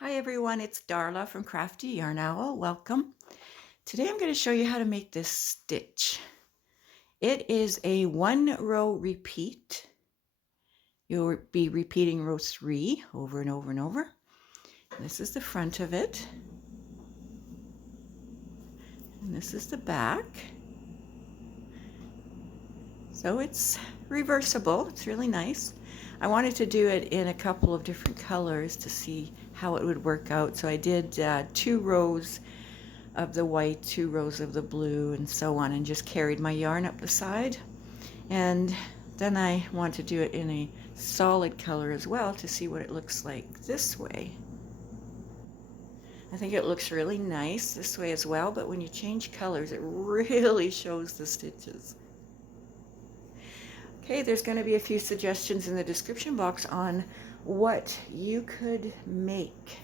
Hi everyone, it's Darla from Crafty Yarn Owl. Welcome. Today I'm going to show you how to make this stitch. It is a 1-row repeat. You'll be repeating row 3 over and over and over. This is the front of it. And this is the back. So it's reversible. It's really nice. I wanted to do it in a couple of different colors to see how it would work out. So I did 2 rows of the white, 2 rows of the blue, and so on, and just carried my yarn up the side. And then I want to do it in a solid color as well to see what it looks like this way. I think it looks really nice this way as well, but when you change colors it really shows the stitches. Okay, there's going to be a few suggestions in the description box on what you could make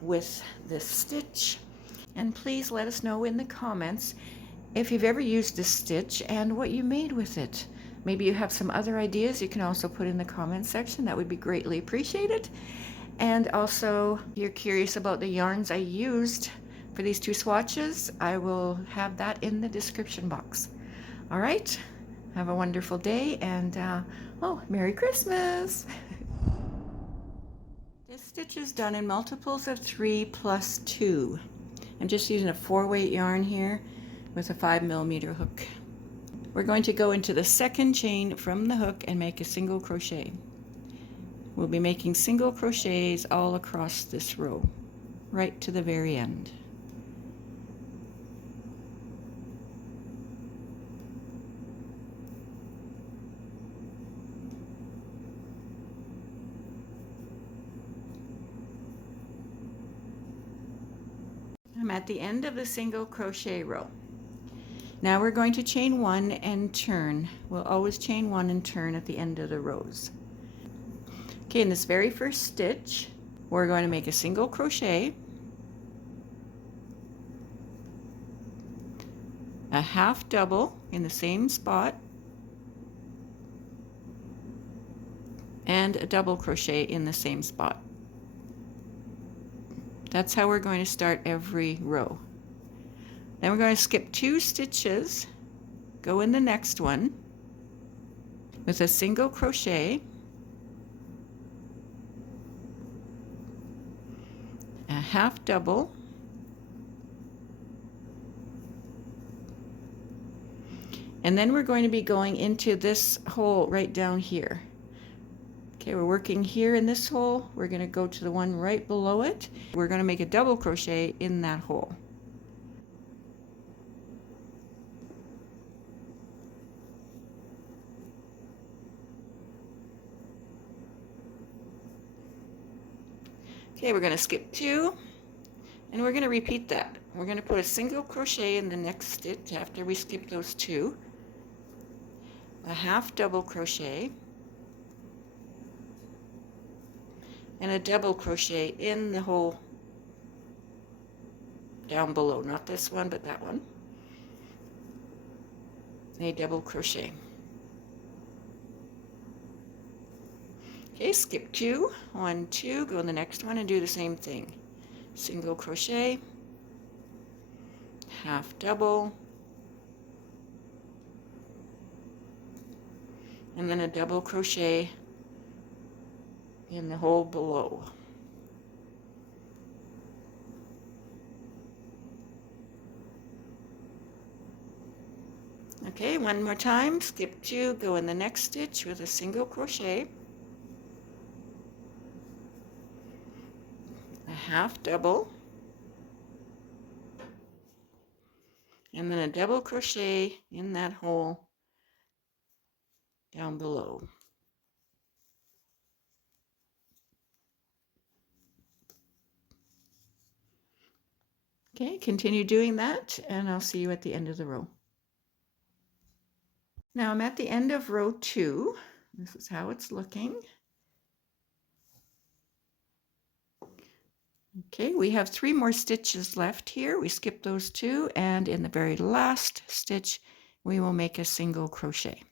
with this stitch. And please let us know in the comments if you've ever used this stitch and what you made with it. Maybe you have some other ideas you can also put in the comments section. That would be greatly appreciated. And also, if you're curious about the yarns I used for these 2 swatches, I will have that in the description box. All right, have a wonderful day, and oh, Merry Christmas! This stitch is done in multiples of 3 plus 2. I'm just using a 4-weight yarn here with a 5mm hook. We're going to go into the second chain from the hook and make a single crochet. We'll be making single crochets all across this row, right to the very end. I'm at the end of the single crochet row. Now we're going to chain 1 and turn. We'll always chain 1 and turn at the end of the rows. Okay, in this very first stitch, we're going to make a single crochet, a half double in the same spot, and a double crochet in the same spot. That's how we're going to start every row. Then we're going to skip 2 stitches, go in the next one with a single crochet, a half double, and then we're going to be going into this hole right down here. Okay, we're working here in this hole. We're going to go to the one right below it. We're going to make a double crochet in that hole. Okay, we're going to skip 2, and we're going to repeat that. We're going to put a single crochet in the next stitch after we skip those 2, a half double crochet, and a double crochet in the hole down below. Not this one, but that one. A double crochet. Okay, skip 2, 1, 2, go in the next one and do the same thing. Single crochet, half double, and then a double crochet in the hole below. Okay, one more time, skip 2, go in the next stitch with a single crochet, a half double, and then a double crochet in that hole down below. Okay, continue doing that, and I'll see you at the end of the row. Now I'm at the end of row 2. This is how it's looking. Okay, we have 3 more stitches left here. We skip those 2, and in the very last stitch we will make a single crochet.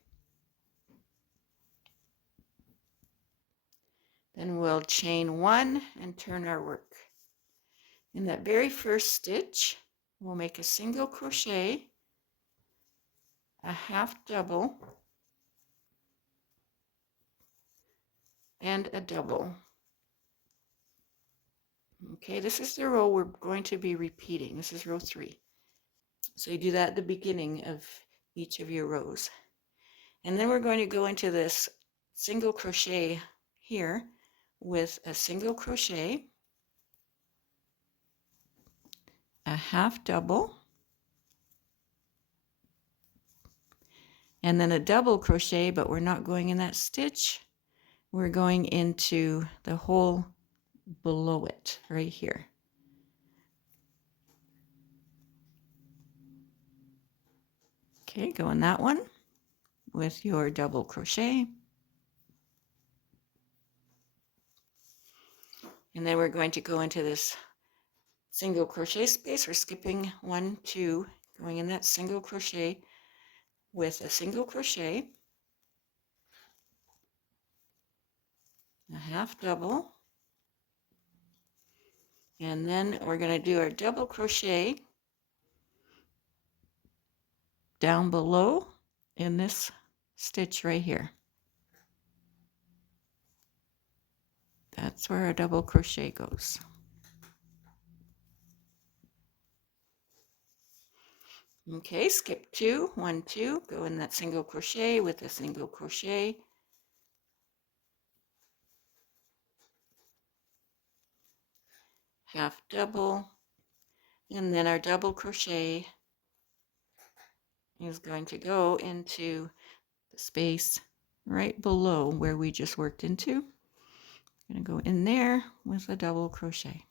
Then we'll chain 1 and turn our work. In that very first stitch, we'll make a single crochet, a half double, and a double. Okay, this is the row we're going to be repeating. This is row 3. So you do that at the beginning of each of your rows. And then we're going to go into this single crochet here with a single crochet, a half double, and then a double crochet, but we're not going in that stitch. We're going into the hole below it right here. Okay, go in that one with your double crochet. And then we're going to go into this single crochet space. We're skipping 1, 2, going in that single crochet with a single crochet, a half double, and then we're going to do our double crochet down below in this stitch right here. That's where our double crochet goes. Okay, skip 2, 1, 2, go in that single crochet with a single crochet, half double, and then our double crochet is going to go into the space right below where we just worked into. I'm going to go in there with a double crochet.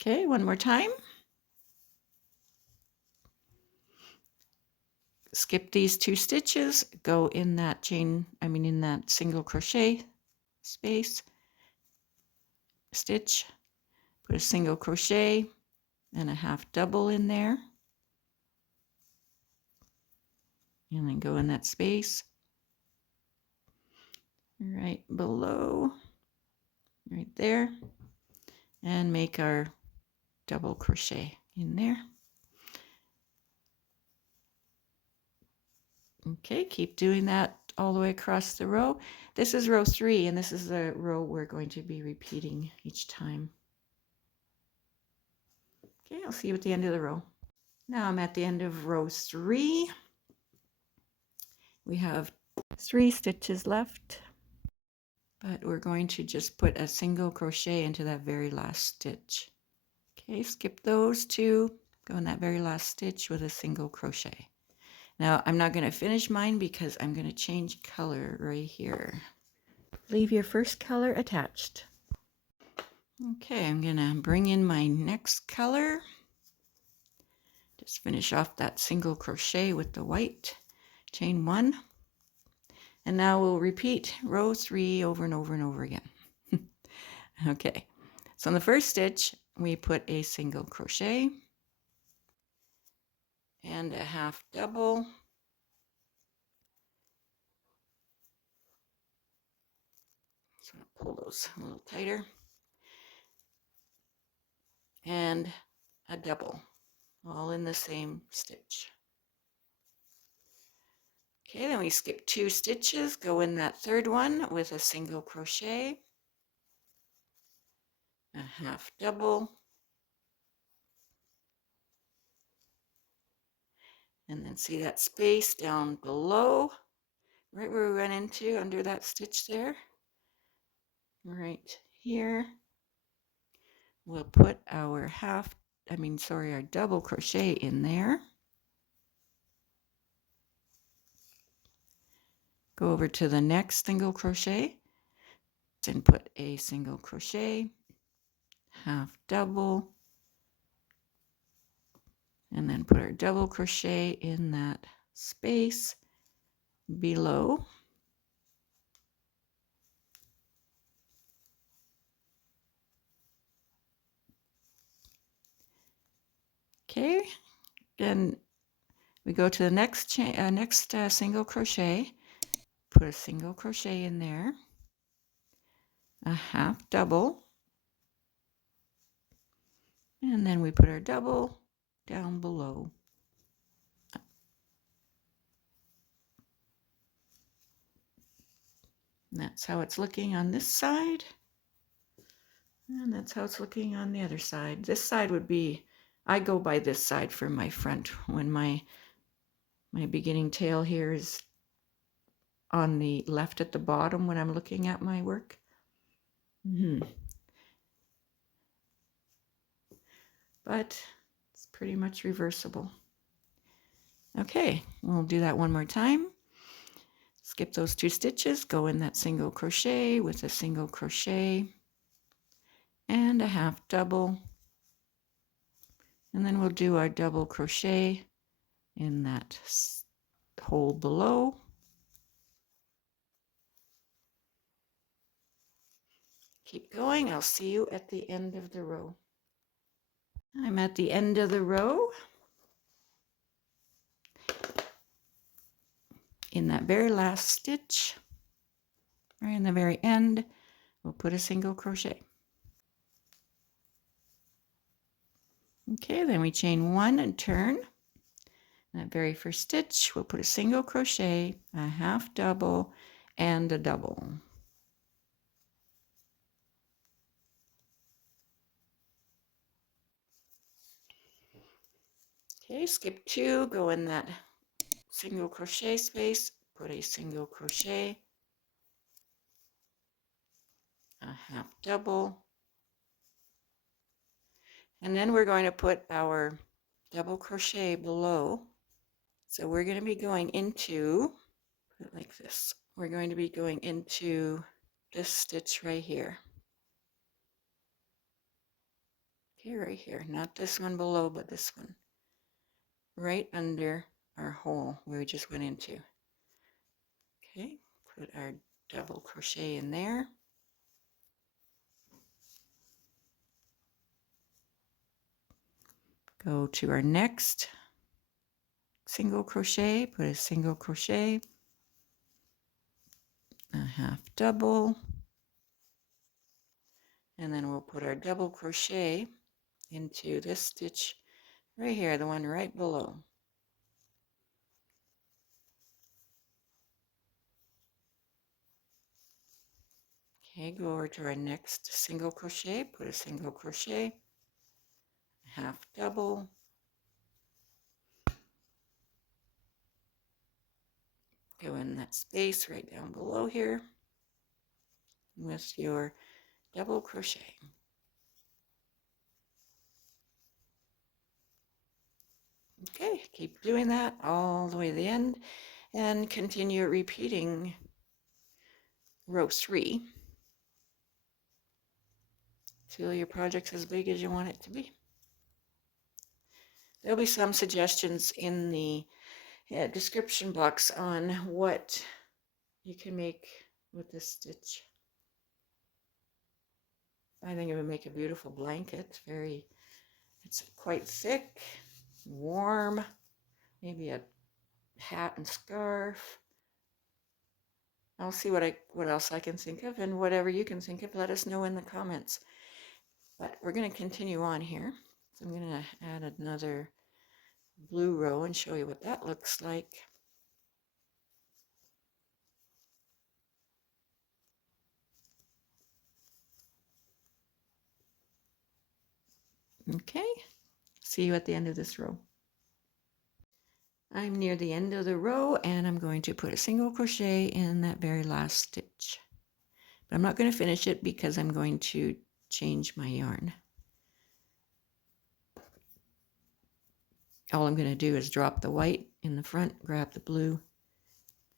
Okay, one more time. Skip these 2 stitches, go in that in that single crochet space, stitch, put a single crochet and a half double in there, and then go in that space right below, right there, and make our double crochet in there. Okay, keep doing that all the way across the row. This is row 3, and this is the row we're going to be repeating each time. Okay, I'll see you at the end of the row. Now I'm at the end of row 3. We have 3 stitches left, but we're going to just put a single crochet into that very last stitch. Okay, skip those 2, go in that very last stitch with a single crochet. Now I'm not going to finish mine because I'm going to change color right here. Leave your first color attached. Okay, I'm going to bring in my next color. Just finish off that single crochet with the white, chain 1, and now we'll repeat row 3 over and over and over again. Okay, so in the first stitch we put a single crochet and a half double, so I'm going to pull those a little tighter, and a double, all in the same stitch. Okay, then we skip 2 stitches, go in that third one with a single crochet, a half double, and then see that space down below, right where we went into under that stitch there, right here. We'll put our our double crochet in there. Go over to the next single crochet and put a single crochet, half double, and then put our double crochet in that space below. Okay, then we go to the next single crochet, put a single crochet in there, a half double, and then we put our double down below. And that's how it's looking on this side. And that's how it's looking on the other side. This side would be, I go by this side for my front when my beginning tail here is on the left at the bottom when I'm looking at my work. But it's pretty much reversible. Okay, we'll do that one more time. Skip those 2 stitches, go in that single crochet with a single crochet and a half double, and then we'll do our double crochet in that hole below. Keep going. I'll see you at the end of the row. I'm at the end of the row. In that very last stitch, or in the very end, we'll put a single crochet. Okay, then we chain 1 and turn. That very first stitch, we'll put a single crochet, a half double, and a double. Okay, skip 2, go in that single crochet space, put a single crochet, a half double, and then we're going to put our double crochet below. So we're going to be going into, put it like this, we're going to be going into this stitch right here. Okay, right here, not this one below, but this one, right under our hole where we just went into. Okay, put our double crochet in there. Go to our next single crochet, put a single crochet, a half double, and then we'll put our double crochet into this stitch right here, the one right below. Okay, go over to our next single crochet, put a single crochet, half double, go in that space right down below here with your double crochet. Okay, keep doing that all the way to the end and continue repeating row 3 till your project's as big as you want it to be. There'll be some suggestions in the description box on what you can make with this stitch. I think it would make a beautiful blanket. It's quite thick, warm, maybe a hat and scarf. I'll see what else I can think of, and whatever you can think of, let us know in the comments. But we're going to continue on here. So I'm going to add another blue row and show you what that looks like. Okay, see you at the end of this row. I'm near the end of the row and I'm going to put a single crochet in that very last stitch. But I'm not going to finish it because I'm going to change my yarn. All I'm going to do is drop the white in the front, grab the blue,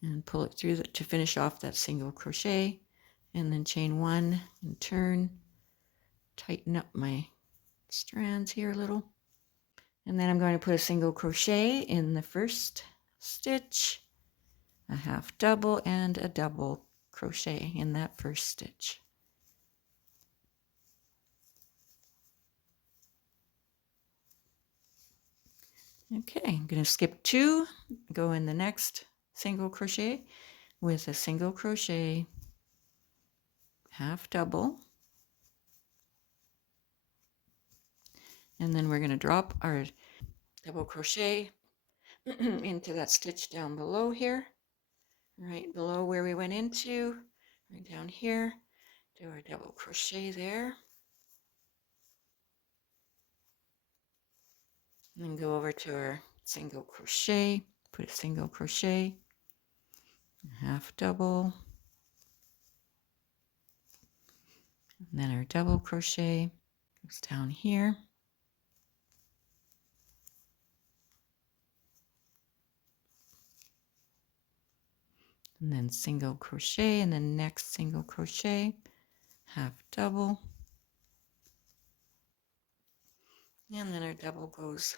and pull it through to finish off that single crochet, and then chain 1 and turn, tighten up my strands here a little. And then I'm going to put a single crochet in the first stitch, a half double, and a double crochet in that first stitch. Okay, I'm going to skip 2, go in the next single crochet with a single crochet, half double, and then we're going to drop our double crochet into that stitch down below here, right below where we went into, right down here, do our double crochet there, and then go over to our single crochet, put a single crochet, half double, and then our double crochet goes down here, and then single crochet, and then next single crochet, half double, and then our double goes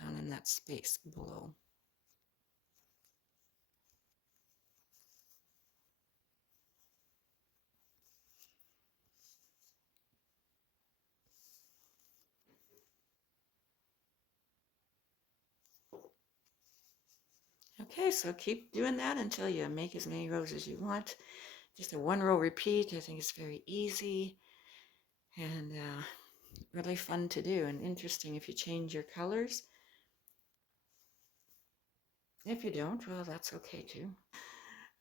down in that space below. Okay, so keep doing that until you make as many rows as you want. Just a one row repeat. I think it's very easy and really fun to do, and interesting if you change your colors. If you don't, well, that's okay too.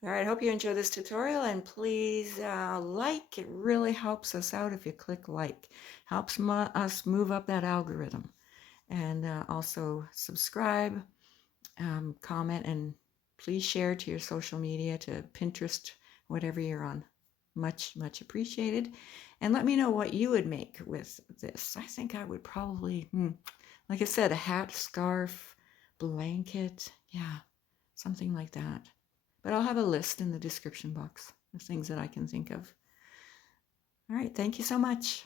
All right, hope you enjoy this tutorial, and please like. It really helps us out if you click like. Helps us move up that algorithm. And also subscribe, comment, and please share to your social media, to Pinterest, whatever you're on. Much, much appreciated. And let me know what you would make with this. I think I would probably, like I said, a hat, scarf, blanket. Yeah, something like that. But I'll have a list in the description box of things that I can think of. All right, thank you so much.